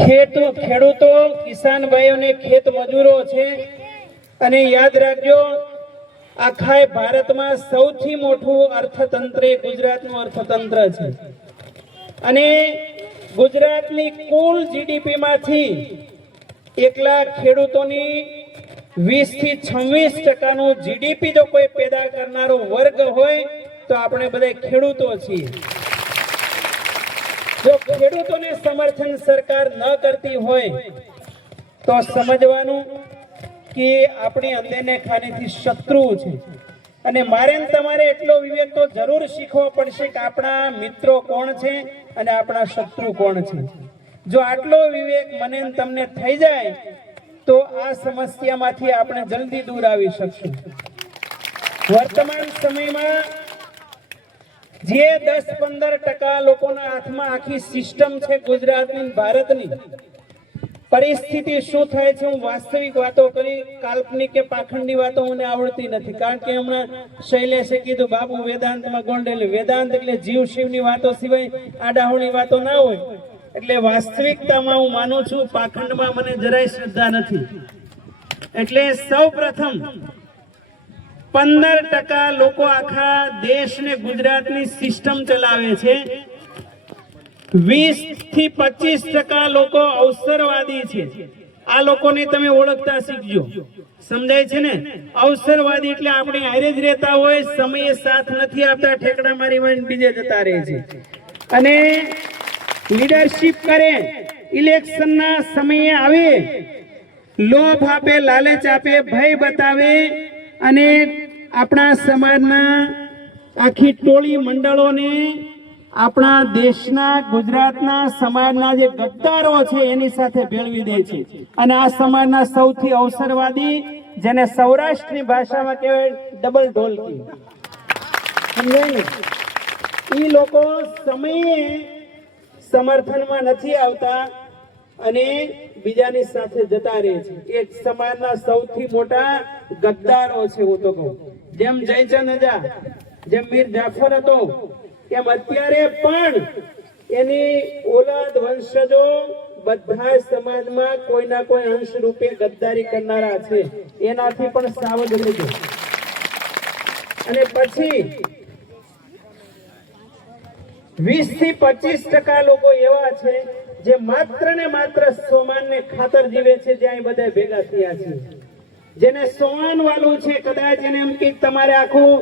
ખેડૂતો કિસાન ભાઈઓને ખેત મજૂરો છે અને યાદ રાખજો આખા ભારતમાં સૌથી મોટું અર્થતંત્ર ગુજરાતનું અર્થતંત્ર છે અને ગુજરાતની કુલ જીડીપી માંથી એકલા ખેડૂતોની 20 થી 26% જીડીપી જો કોઈ પેદા કરનારો વર્ગ હોય તો આપણે બધા ખેડૂતો છીએ। જો ખેડૂતોને સમર્થન સરકાર ન કરતી હોય તો સમજવાનું કે આપણી અંદરને ખાનેથી શત્રુ છે અને મારે તમારે એટલો વિવેક તો જરૂર શીખવો પડશે કે આપણા મિત્રો કોણ છે અને આપણા શત્રુ કોણ છે। જો આટલો વિવેક મને તમને થઈ જાય તો આ સમસ્યામાંથી આપણે જલ્દી દૂર આવી શકશું। વર્તમાન સમયમાં જે 10-15% લોકોના હાથમાં આખી સિસ્ટમ છે ગુજરાતની ભારતની પરિસ્થિતિ શું થાય છે હું વાસ્તવિક વાતો કરી કાલ્પનિક કે પાખંડી વાતો મને આવડતી નથી કારણ કે હમણાં શૈલેષે કીધું બાબુ વેદાંતમાં ગોંડેલ વેદાંત એટલે જીવ શિવની વાતો સિવાય આડાહોળી વાતો ના હોય એટલે વાસ્તવિકતામાં હું માનું છું પાખંડમાં મને જરાય શ્રદ્ધા નથી। એટલે સૌપ્રથમ 15% લોકો આખા દેશને ગુજરાતની સિસ્ટમ ચલાવે છે। 20 થી 25% લોકો અવસરવાદી છે। આ લોકોને તમે ઓળખતા શીખજો। સમજાય છે ને? અવસરવાદી એટલે આપણે હારે જ રહેતા હોય સમયે સાથ નથી આપતા ઠેકડા મારી મારીને બીજે જતા રહે છે અને લીડરશિપ કરે ઇલેક્શનના સમયે આવે લોભ આપે લાલચ આપે ભય બતાવે અને આપણા સમાજના આખી ટોળી મંડળોને આપણા દેશના ગુજરાતના સમાજના જે ગદ્દારો છે એની સાથે ભેળવી દે છે અને આ સમાજના સૌથી અવસરવાદી જેને સૌરાષ્ટ્રની ભાષામાં કહેવાય ડબલ ઢોલકી સમજાય ને એ લોકો સમયે સમર્થનમાં નથી આવતા અને બીજાની સાથે જતા રહે છે। એક સમાજના સૌથી મોટા ગદ્દારો છે હું તો કહું જેમ જયચંદ હજા જેમ મીર જાફર હતો એમ અત્યારે પણ એની ઓલાદ વંશજો બધા સમાજમાં કોઈના કોઈ અંશ રૂપે ગદ્દારી કરનારા છે એનાથી પણ સાવધ રહેજો। અને પછી 20 થી 25% લોકો એવા છે જે માત્ર ને માત્ર સોમાનને ખાતર જીવે છે જ્યાં બધા ભેગા થયા છે જેને સોમાન વાળું છે કદાચ એને એમ કે તમારે આખું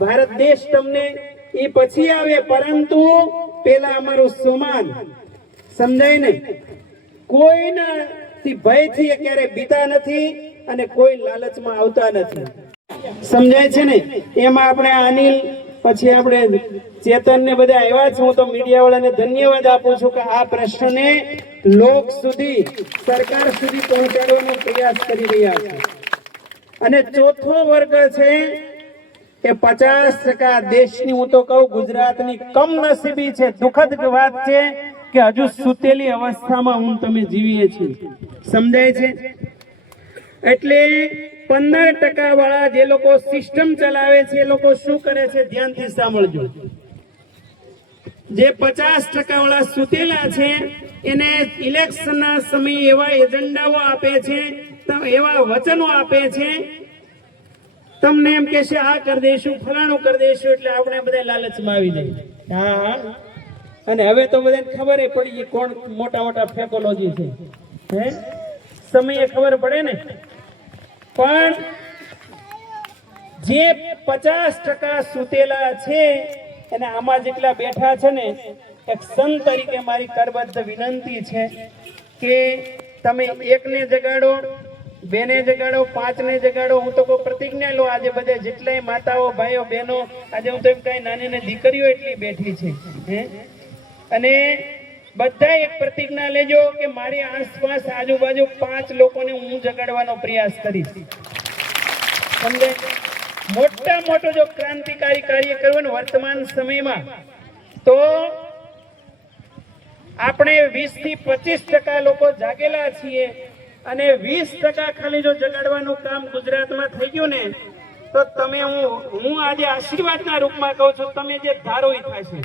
ભારત દેશ તમને એ પછી આવે પરંતુ પેલા અમારું સોમાન સમજાય ને કોઈના થી ભયથી ક્યારે બીતા નથી અને કોઈ લાલચમાં આવતા નથી સમજાય છે ને। એમાં આપણે અનિલ પછી આપણે ચેતન ને બધા આવ્યા છે હું તો મીડિયા વાળાને ધન્યવાદ આપું છું કે આ પ્રશ્નને લોક સુધી સરકાર સુધી પહોંચાડવાનો પ્રયાસ કરી રહ્યા છે। અને ચોથો વર્ગ છે એ 50% દેશની હું તો કહું ગુજરાતની કમનસીબી છે દુઃખદ વાત છે કે હજુ સૂતેલી અવસ્થામાં હું તમે જીવીએ છીએ સમજાય છે। એટલે 15% વાળા જે લોકો સિસ્ટમ ચલાવે છે એ લોકો શું કરે છે ધ્યાનથી સાંભળજો। જે 50% વાળા સૂતેલા છે એને ઇલેક્શનના સમયે એવા એજન્ડાઓ આપે છે એવા વચનો આપે છે તમને એમ કે છે આ કરી દઈશું ફલાણું કરી દઈશું એટલે આપણે બધા લાલચમાં આવી જઈએ હા અને હવે તો બધાને ખબર પડી ગઈ કોણ મોટા મોટા ફેકોલોજી છે હે સમયે ખબર પડે ને પણ જે 50% સૂતેલા છે અને આમાં જેટલા બેઠા છે ને એક સંત તરીકે મારી કરબદ્ધ વિનંતી છે કે તમે એકને જગાડો બેને જગાડો પાંચને જગાડો હું તો કોઈ પ્રતિજ્ઞા લો આજે બધે જેટલાય માતાઓ ભાઈઓ બહેનો આજે હું તો એમ કઈ નાની નાની દીકરીઓ એટલી બેઠી છે હે અને બધા એક પ્રતિજ્ઞા લેજો કે મારી આસપાસ આજુબાજુ 5 લોકોને હું જગાડવાનો પ્રયાસ કરીશ સમજે। મોટા મોટો જો ક્રાંતિકારી કાર્ય કરવાનું વર્તમાન સમયમાં તો આપણે 20 થી 25% લોકો જાગેલા છીએ અને 20% ખાલી જો જગાડવાનું કામ ગુજરાતમાં થઈ ગયું ને તો તમે હું આજે આશીર્વાદના રૂપમાં કહું છું તમે જે ધારો એ થશે।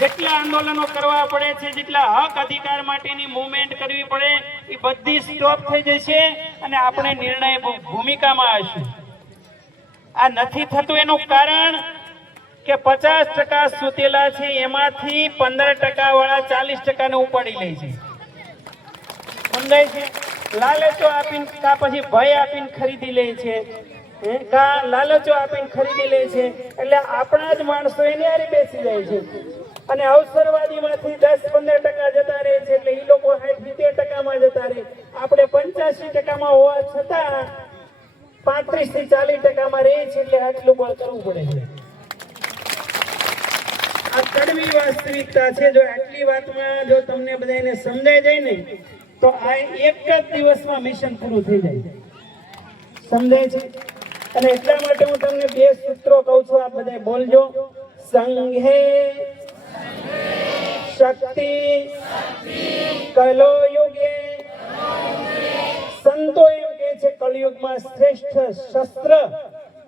જેટલા આંદોલનો કરવા પડે છે, જેટલા હક અધિકાર માટેની મૂવમેન્ટ કરવી પડે, એ બધી સ્ટોપ થઈ જશે અને આપણે નિર્ણય ભૂમિકામાં આવીશું. આ નથી થતું એનું કારણ કે 50% સુતેલા છે, એમાંથી 15% વાળા 40% ઉપાડી લે છે. સમજાય છે? લાલચો આપીને કા પછી ભય આપીને ખરીદી લે છે, કા લાલચો આપીને ખરીદી લે છે, એટલે આપણા જ માણસો એની હારે બેસી જાય છે અને અવસરવાદીમાંથી 10-15% જતા રહે છે, એટલે એ લોકો 60-70% જતા રહે. આપણે 85% હોવા છતાં 35-40% રહે છે, એટલે આટલું બળ કરવું પડે છે. આ કડવી વાસ્તવિકતા છે. જો આટલી વાતમાં જો તમને બધાને સમજાઈ જાય ને તો આ એક જ દિવસમાં મિશન પૂરું થઈ જાય. સમજાય છે? અને એટલા માટે હું તમને 2 સૂત્રો કહું છું, આ બધા બોલજો. સંઘે શક્તિ કલો યુગે. સંતો એમ કે છે કળિયુગમાં શ્રેષ્ઠ શસ્ત્ર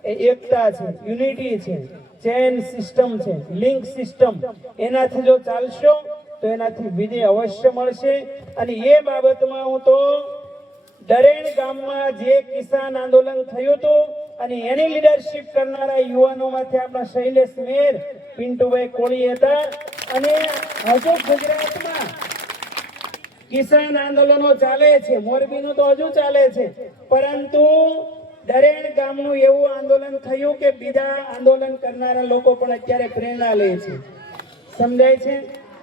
એ એકતા છે, યુનિટી છે, ચેન સિસ્ટમ છે, લિંક સિસ્ટમ. એનાથી જો ચાલશો તો એનાથી વિજય અવશ્ય મળશે. અને એ બાબતમાં હું તો દરેણ ગામમાં જે કિસાન આંદોલન થયું હતું અને એની લીડરશિપ કરનારા યુવાનોમાંથી આપણા શૈલેષ મેર, પિન્ટુભાઈ કોળી હતા. અને હજુ ગુજરાતમાં કિસાન આંદોલનો ચાલે છે, મોરબીનું તો હજુ ચાલે છે, પરંતુ દરેણ ગામનું એવું આંદોલન થયું કે બીજા આંદોલન કરનારા લોકો પણ અત્યારે પ્રેરણા લે છે. સમજાય છે?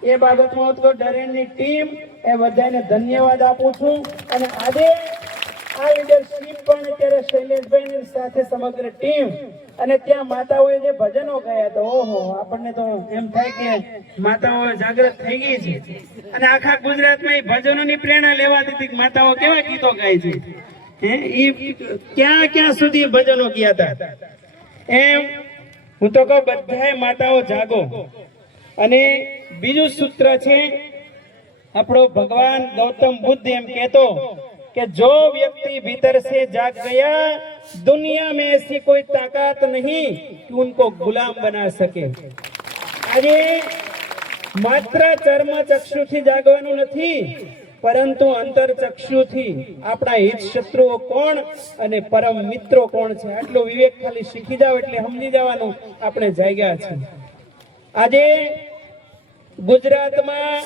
એ બાબતમાં તો દરેણની ટીમ એ બધાને ધન્યવાદ આપું છું. અને આજે આ લીડરશિપ પણ અત્યારે શૈલેષભાઈની સાથે સમગ્ર ટીમ અને ત્યાં માતાઓએ જે ભજનો ગાયા તો ઓહો, આપણને તો એમ થાય કે માતાઓ જાગૃત થઈ ગઈ છે. અને આખા ગુજરાતમાં એ ભજનોની પ્રેરણા લેવાતી હતી કે માતાઓ કેવા ગીતો ગાય છે, ક્યાં ક્યાં સુધી ભજનો ગયા હતા. એમ હું તો કહું બધાય માતાઓ જાગો. અને બીજું સૂત્ર છે આપણો ભગવાન ગૌતમ બુદ્ધ એમ કહેતો कि जो व्यक्ति भीतर से जाग गया दुनिया में ऐसी कोई ताकत नहीं कि उनको गुलाम बना सके. આજે માત્ર ચર્મ ચક્ષુથી જાગવાનું નથી, પરંતુ અંતર ચક્ષુથી આપણા હિત શત્રુઓ કોણ અને પરમ મિત્રો કોણ છે આટલો વિવેક ખાલી શીખી જાવ એટલે સમજી જવાનું આપણે જાગ્યા છે. આજે ગુજરાતમાં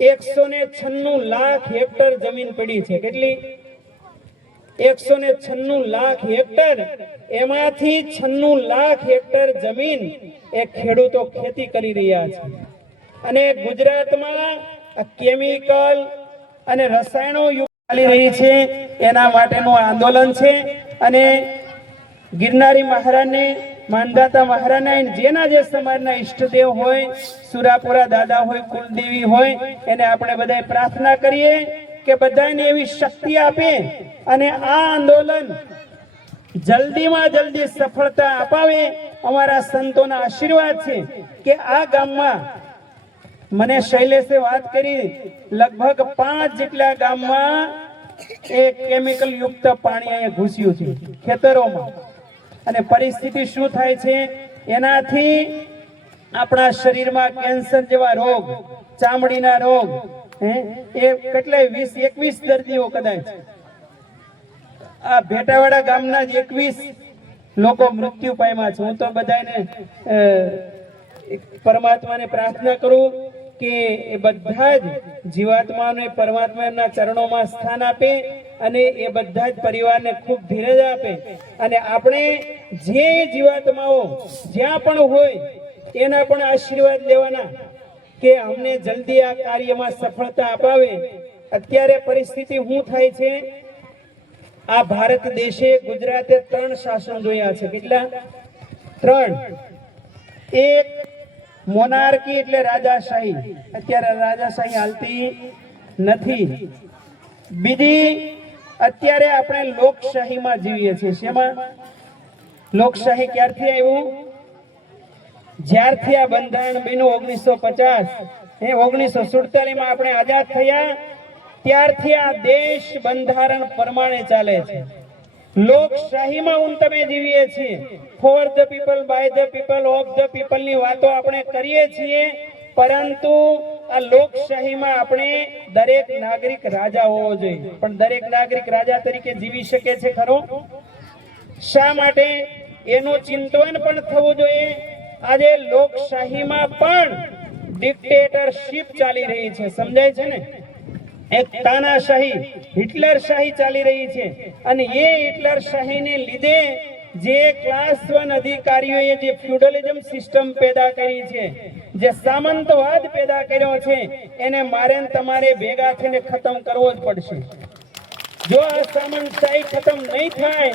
196 લાખ હેક્ટર જમીન પડી છે. કેટલી? 196 લાખ હેક્ટર. એમાંથી 96 લાખ હેક્ટર જમીન એ ખેડૂતો ખેતી કરી રહ્યા છે. અને ગુજરાતમાં કેમિકલ અને રસાયણો યુક્ત ચાલી રહી છે, એના માટેનું આંદોલન છે. અને ગિરનારી મહારાજને, માનદાતા મહારાજના જેના જે સમાજના ઈષ્ટદેવ હોય, સુરાપુરા દાદા હોય, કુલદેવી હોય, એને આપણે બધા પ્રાર્થના કરીએ કે બધાને એવી શક્તિ આપે અને આ આંદોલન જલ્દીમાં જલ્દી સફળતા અપાવે. અમારા સંતોના આશીર્વાદ છે કે આ ગામમાં મને શૈલેષે વાત કરી લગભગ 5 જેટલા ગામમાં એક કેમિકલ યુક્ત પાણી અહીંયા ઘૂસ્યું છે ખેતરોમાં. અને પરિસ્થિતિ શું થાય છે, એનાથી આપણા શરીરમાં કેન્સર જેવા રોગ, ચામડીના રોગ, એ કેટલાય 20-21 દર્દીઓ કદાચ આ ભેટાવાડા ગામના જ 21 લોકો મૃત્યુ પામ્યા છે. હું તો બધાને પરમાત્માને પ્રાર્થના કરું કે એ બધા જ જીવાત્માઓને પરમાત્માના ચરણોમાં સ્થાન આપે અને એ બધા જ પરિવારને ખૂબ ધીરજ આપે. અને આપણે જે જીવાત્માઓ જ્યાં પણ હોય એના પણ આશીર્વાદ લેવાના કે અમને જલ્દી આ કાર્યમાં સફળતા અપાવે. અત્યારે પરિસ્થિતિ શું થાય છે, આ ભારત દેશે ગુજરાતે 3 શાસન જોયા છે. કેટલા? 3. એક મોનાર્કી એટલે રાજાશાહી, અત્યારે રાજાશાહી હાલતી નથી. બીજી અત્યારે આપણે લોકશાહીમાં જીવીએ છીએ. શેમાં? લોકશાહી ક્યારથી આવ્યું? જ્યારથી આ બંધારણ બન્યું 1950, 1947 માં આપણે આઝાદ થયા ત્યારથી આ દેશ બંધારણ પ્રમાણે ચાલે છે. લોકશાહીમાં તમે જીવીએ છીએ, for the people, by the people, of the people ની વાતો આપણે કરીએ છીએ, પરંતુ આ લોકશાહીમાં આપણે દરેક નાગરિક રાજા હોવો જોઈએ, પણ દરેક નાગરિક રાજા તરીકે જીવી શકે છે ખરો? શા માટે? એનું ચિંતન પણ થવું જોઈએ. આજે લોકશાહીમાં પણ ડિક્ટેટરશિપ ચાલી રહી છે, સમજાય છે ને? એક તાનાશાહી, હિટલરશાહી ચાલી રહી છે, અને એ હિટલરશાહીને લીધે જે ક્લાસ 1 અધિકારીઓએ જે ફ્યુડલિઝમ સિસ્ટમ પેદા કરી છે, જે સામંતવાદ પેદા કર્યો છે, એને મારે ને તમારે ભેગા થઈને ખતમ કરવો જ પડશે. જો આ સામંતશાહી ખતમ નહીં થાય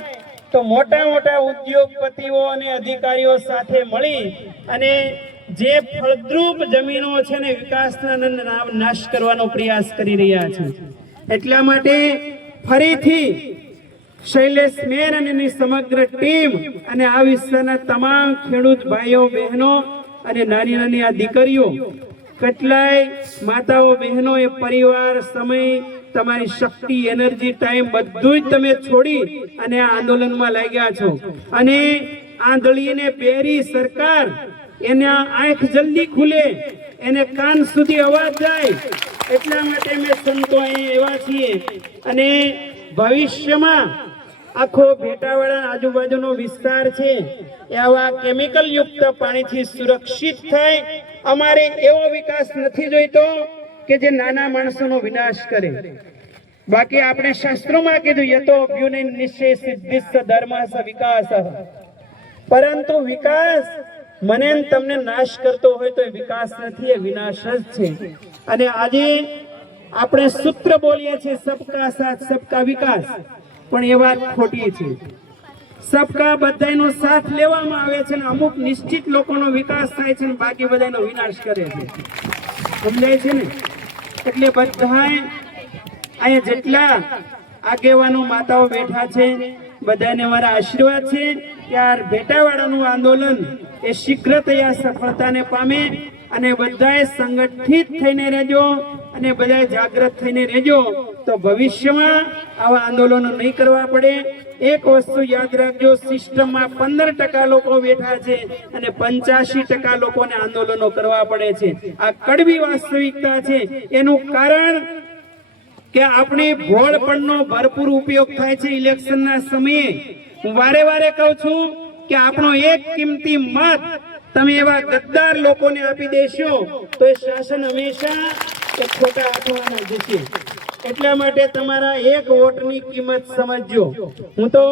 તો મોટા મોટા ઉદ્યોગપતિઓ અને અધિકારીઓ સાથે મળી અને જે ફળદ્રુપ જમીનો છે ને વિકાસના નાશ કરવાનો પ્રયાસ કરી રહ્યા છે. એટલા માટે ફરીથી શૈલેષ મેર અને એની સમગ્ર ટીમ અને આ વિસ્તારના તમામ ખેડૂત ભાઈઓ બહેનો અને નાની નાની આ દીકરીઓ, કેટલાય માતાઓ બહેનો એ પરિવાર, સમય, તમારી શક્તિ, એનર્જી, ટાઈમ બધું જ તમે છોડી અને આ આંદોલનમાં લાગ્યા છો. અને આંધળીને બેરી સરકાર, એના આંખ જલ્દી ખુલે, એને કાન સુધી અવાજ જાય, એટલા માટે અમે સંતો અહીંયા એવા છીએ. અને ભવિષ્યમાં આખો ભેટાવાળા આજુબાજુનો વિસ્તાર છે એ આવા કેમિકલ યુક્ત પાણીથી સુરક્ષિત થાય. અમારે એવો વિકાસ નથી જોઈતો કે જે નાના માણસોનો વિનાશ કરે. બાકી આપણે શાસ્ત્રોમાં કીધું યતો અભ્યુને નિશ્ચય સિદ્ધિસ્સ ધર્મસ્સ વિકાસ, પરંતુ વિકાસ મને તમને નાશ કરતો હોય તો એ વિકાસ નથી, એ વિનાશ જ છે. અને આજે આપણે સૂત્ર બોલીએ છીએ સબકા સાથ સબકા વિકાસ, પણ એ વાત ખોટી છે. સબકા બધાનો સાથ લેવામાં આવે છે ને અમુક નિશ્ચિત લોકોનો વિકાસ થાય છે ને બાકી બધાનો વિનાશ કરે છે, સમજાય છે ને? એટલે બધાએ અહીંયા જેટલા આગેવાનો માતાઓ બેઠા છે બધાને મારા આશીર્વાદ છે કે આ ભેટાવાળાનું આંદોલન એ શીઘ્રતયા સફળતાને પામે અને બધાએ સંગઠિત થઈને રહેજો અને બધાએ જાગૃત થઈને રહેજો તો ભવિષ્યમાં આવા આંદોલનો નહીં કરવા પડે. એક વસ્તુ યાદ રાખજો, સિસ્ટમમાં 15% લોકો બેઠા છે અને 85% લોકોને આંદોલનો કરવા પડે છે. આ કડવી વાસ્તવિકતા છે. એનું કારણ કે આપણે ભોળપણનો ભરપૂર ઉપયોગ થાય છે ઇલેક્શનના સમયે. હું વારે વારે કહું છું કે આપણો એક કિંમતી મત તમે એવા ગદ્દાર લોકોને આપી દેશો તો એ શાસન હંમેશા એક ખોટા હાથમાં જશે. એટલા માટે તમારા એક વોટની કિંમત સમજજો. હું તો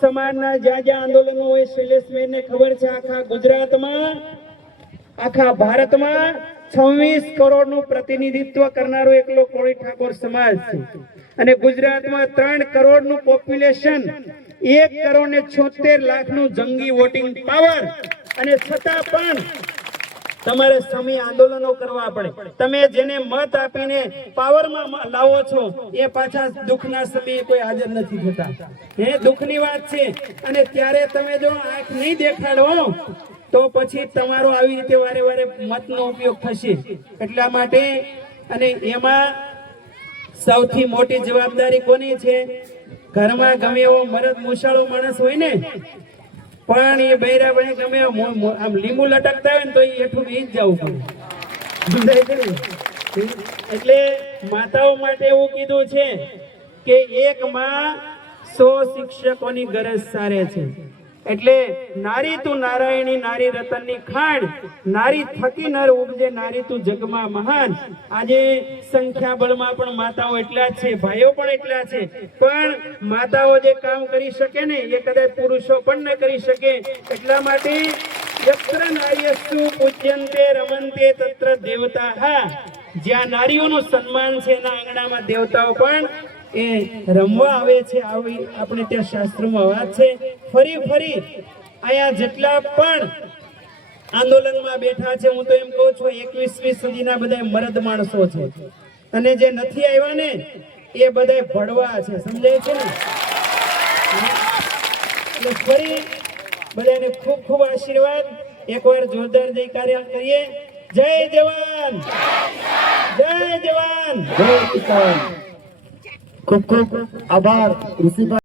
સમાજના જ્યાં જ્યાં આંદોલનો હોય, શૈલેષ મેરને ખબર છે, આખા ગુજરાતમાં, આખા ભારતમાં 26 કરોડનું પ્રતિનિધિત્વ કરનારો એકલો કોળી ઠાકોર સમાજ છે. અને ગુજરાતમાં 3 કરોડનું પોપ્યુલેશન, 1,76,00,000નું જંગી વોટિંગ પાવર, અને છતાં પણ તમારે સમય આંદોલનો કરવા પડે. તમે જેને મત આપીને પાવરમાં લાવો છો એ પાછા દુઃખના સમયે કોઈ હાજર નથી થતા. એ દુઃખની વાત છે. અને ત્યારે તમે જો આંખ નહીં દેખાડો તો પછી તમારો આવી રીતે વારે વારે મતનો ઉપયોગ થશે. એટલા માટે અને એમાં સૌથી મોટી જવાબદારી કોની છે? ઘરમાં ગમે એવો મરદ મુશાળો માણસ હોય ને, પણ એ બૈરા ભાઈ ગમે આમ લીંબુ લટકતા હોય ને તો એ હેઠું બેસી જ જવું પડે. એટલે માતાઓ માટે એવું કીધું છે કે એક માં 100 શિક્ષકોની ગરજ સારે છે. એટલે નારી તું નારાયણી, નારી રતનની ખાણ, નારી થકી નર ઉપજે, નારી તું જગમાં મહાન. આજે સંખ્યાબળમાં પણ માતાઓ એટલા જ છે, ભાઈઓ પણ એટલા છે, પણ માતાઓ જે કામ કરી શકે ને એ કદાચ પુરુષો પણ ન કરી શકે. એટલા માટે યત્ર નાર્યસ્તુ પૂજ્યંતે રમંતે તત્ર દેવતાઃ, જ્યાં નારીઓનું સન્માન છે એના આંગણામાં દેવતાઓ પણ એ રમવા આવે છે. આવી આપણે ત્યાં શાસ્ત્રોમાં વાત છે. ફરી અહીંયા જેટલા પણ આંદોલનમાં બેઠા છે, હું તો એમ કહું છું 21મી સદીના બધા મરદ માણસો છે, અને જે નથી આવ્યા ને એ બધા ભડવા છે, સમજાય છે ને? એટલે ફરી બધાને ખૂબ ખૂબ આશીર્વાદ. એકવાર જોરદાર જયકારા કરીએ. જય જવાન, જય જવાન, જય કિસાન. ખૂબ ખૂબ આભાર ઋષિભાઈ.